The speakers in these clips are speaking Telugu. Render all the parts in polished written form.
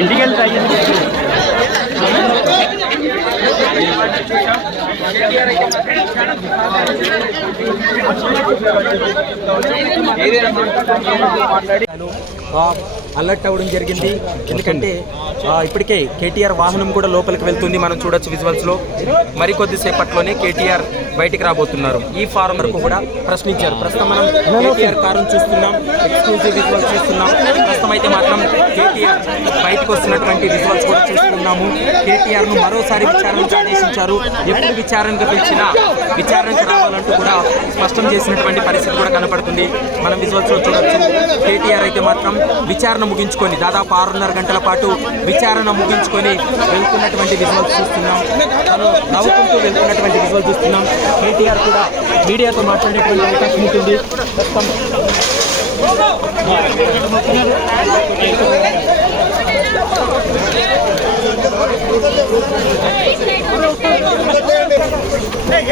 ఇంటికి వెళ్తాయి అలర్ట్ అవ్వడం జరిగింది. ఎందుకంటే ఇప్పటికే కేటీఆర్ వాహనం కూడా లోపలికి వెళ్తుంది. మనం చూడొచ్చు విజువల్స్ లో. మరికొద్దిసేపట్లోనే కేటీఆర్ బయటికి రాబోతున్నారు. ఈ ఫార్మర్ కు కూడా ప్రశ్నించారు. ప్రస్తుతం మనం కేటీఆర్ కారును చూస్తున్నాం, ఎక్స్క్లూజివ్ విజువల్స్ చూస్తున్నాం. ప్రస్తుతం అయితే మాత్రం కేటీఆర్ బయటకు వస్తున్నటువంటి విజువల్స్ కూడా చూస్తున్నాము. కేటీఆర్ ను మరోసారి విచారణకు ఆదేశించారు. ఎప్పుడు విచారణకు పిలిచినా విచారణకు రావాలంటూ కూడా స్పష్టం చేసినటువంటి పరిస్థితి కూడా కనపడుతుంది. మనం విజువల్స్ లో చూడొచ్చు. కేటీఆర్ అయితే మాత్రం విచారణ ముగించుకొని దాదాపు 6.5 గంటల పాటు విచారణ ముగించుకొని వెళ్తున్నటువంటి విజువల్స్ చూస్తున్నాం. నవ్వుకుంటూ వెళ్తున్నటువంటి విజువల్ చూస్తున్నాం. కేటీఆర్ కూడా మీడియాతో మాట్లాడేటువంటి అవకాశం ఉంటుంది.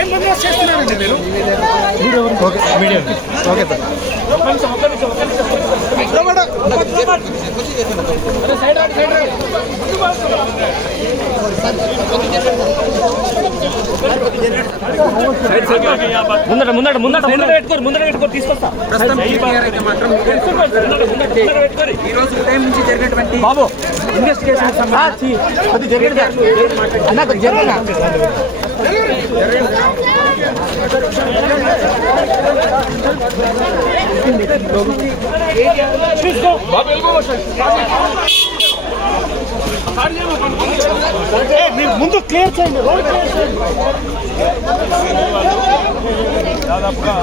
ఏం బందోబస్తు చేస్తున్నారండి మీరు? Media okay sir. ముందర తీసుకొస్తా. ఈ రోజు ఉదయం నుంచి జరిగినటువంటి బాబు ఇన్వెస్టిగేషన్ మీరు ముందు క్లియర్ చేయండి, రోడ్ క్లియర్ చేయండి. దాదాపుగా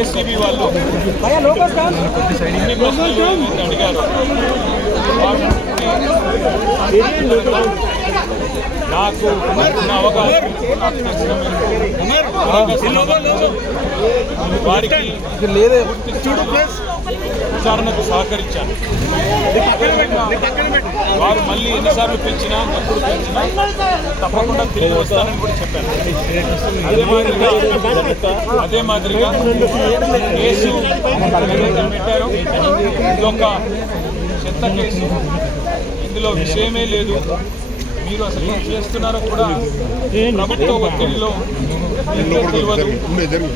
ఏసీబీ వాళ్ళు అడిగారు. నాకు అవకాశం వారికి విచారణకు సహకరించాను. వారు మళ్ళీ ఎన్నిసార్లు పిలిచినా ఎప్పుడు పిలిచినా తప్పకుండా తిరిగి వస్తానని కూడా చెప్పాను. అదే మాదిరిగా కేసు పెట్టారు. ఇదొక చెత్త కేసు, ఇందులో విషయమే లేదు. మీరు అసలు ఏం చేస్తున్నారో కూడా ప్రభుత్వ ఒత్తిడిలో తెలియదు.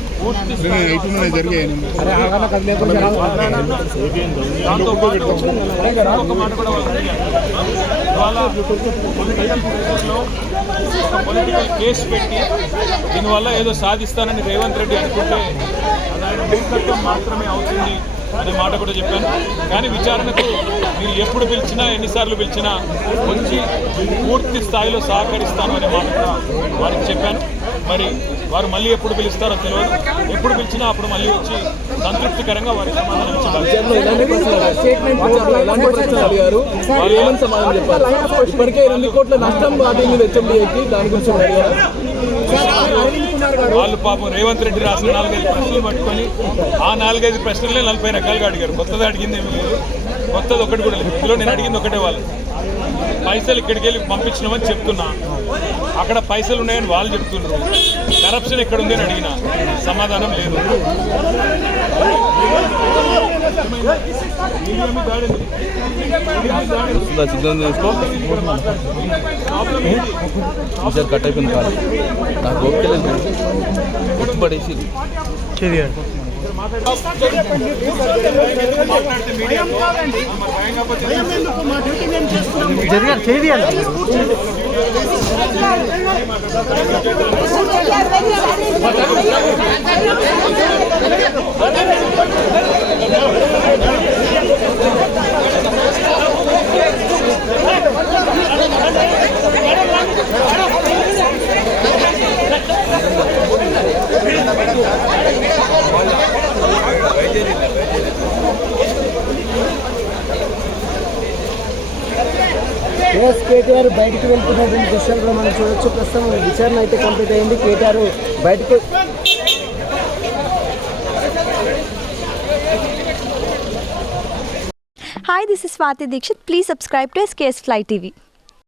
దాంతో పాటు ఒక మాట కూడా ఇవాళ పొలిటికల్ కేసు పెట్టి దీనివల్ల ఏదో సాధిస్తానని రేవంత్ రెడ్డి అనుకుంటే అది మూర్ఖత్వం మాత్రమే అవుతుంది అనే మాట కూడా చెప్పాను. కానీ విచారణకు మీరు ఎప్పుడు పిలిచినా ఎన్నిసార్లు పిలిచినా వచ్చి పూర్తి స్థాయిలో సహకరిస్తాను అనే మాట కూడా వారికి చెప్పాను. మరి వారు మళ్ళీ ఎప్పుడు పిలుస్తారో తెలియదు. ఎప్పుడు పిలిచినా అప్పుడు మళ్ళీ వచ్చి సంతృప్తికరంగా వారికి సమాధానం ఇచ్చారు. ఇప్పటికే 2 కోట్ల నష్టం వాటిని హెచ్ఎండిఏకి దాని గురించి వాళ్ళు పాపం రేవంత్ రెడ్డి రాసిన 4-5 ప్రశ్నలు పట్టుకొని ఆ 4-5 ప్రశ్నలే 40 రకాలుగా అడిగారు. కొత్తది అడిగింది ఏమి లేదు, కొత్తది ఒకటి కూడా లేదు. ఇందులో నేను అడిగింది ఒకటే, వాళ్ళు పైసలు ఇక్కడికి వెళ్ళి పంపించినామని చెప్తున్నా, అక్కడ పైసలు ఉన్నాయని వాళ్ళు చెప్తున్నారు. కరప్షన్ ఎక్కడుంది అని అడిగిన సమాధానం లేదు. కట్ అయిపోయింది కాదు, నాకు ఓపికలేదు, గుర్తుపడేసి జరిగారు చేయాలి. ఎస్ కేటీఆర్ బయటికి వెళ్తున్నటువంటి దృశ్యాలు కూడా మనం చూడొచ్చు. ప్రస్తుతం విచారణ అయితే కంప్లీట్ అయింది. కేటీఆర్ బయటకు Hi, this is Swati Dikshit. Please subscribe to SKS Fly TV.